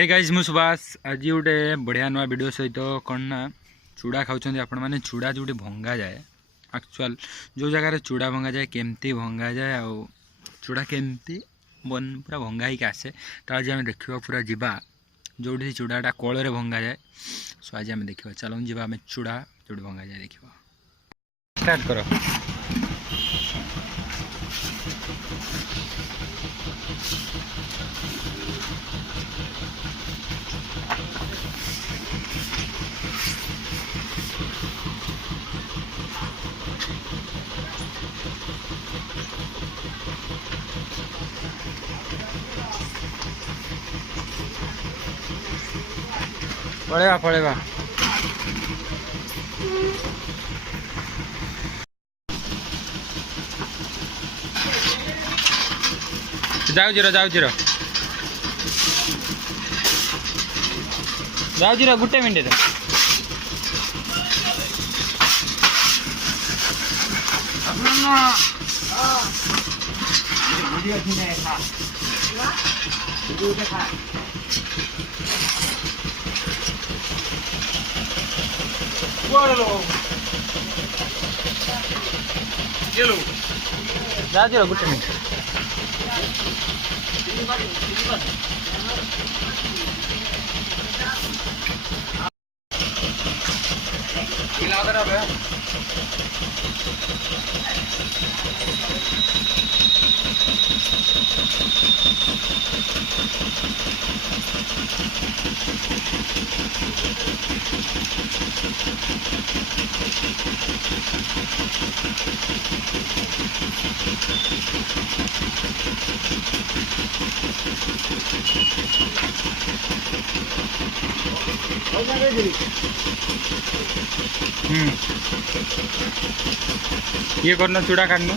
Hey guys मु सुभाष आज गोटे बढ़िया नुआ वीडियो सहित कौन ना चूड़ा खाऊँ आपण मैंने चूड़ा जो भंगा जाए एक्चुअल जो जगार चूड़ा भंगा जाए केमती भंगा जाए आ चूड़ा केमती बन पूरा भंगा ही आसे तो आज आम देखा पूरा जीवा जो चूड़ाटा कल भंगा जाए। सो आज आम देखा चलो जी आम चूड़ा जो भंगा जाए देखा स्टार्ट कर। पड़ेगा पड़ेगा जाओ जीरो जाओ जीरो जाओ जीरो गुटे मिनट जा जीरो गुटे मिनट ये करना चूड़ा काटना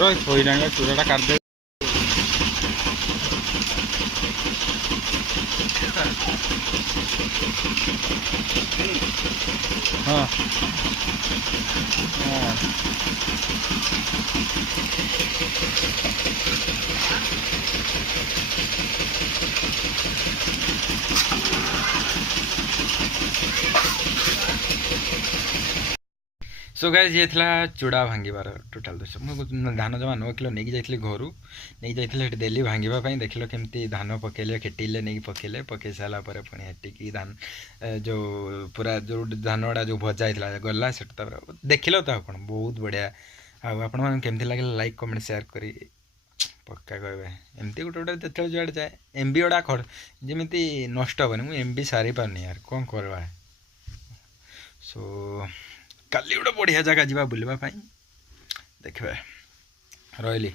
रोज हो जाएगा चूड़ा काट दे। हाँ सो गाइस ये थला चूड़ा भांगिबार टोटाल दोष धान जमा 9 किलो नहीं जाइए घर नहीं जाइए देली भांगापी देख लो केमती धान पकेले खेटिले नहीं पकेले पकई सारा पुणी हेटिकी धान जो पूरा जो धान गुड़ा जो भजा होता गला से देख लो तो आप बहुत बढ़िया आपण केमती लगे लाइक कमेंट शेयर करी पक्का कहे एमती गोटे गोटे जो जुआड़े जाए एमबी गुड़ा खड़ जमी नष्ट हेनी मुझे एमबी सारी पारनी यार कौन करवा। सो काली गोटे बढ़िया जगह जावा बुलवाई देखा रही।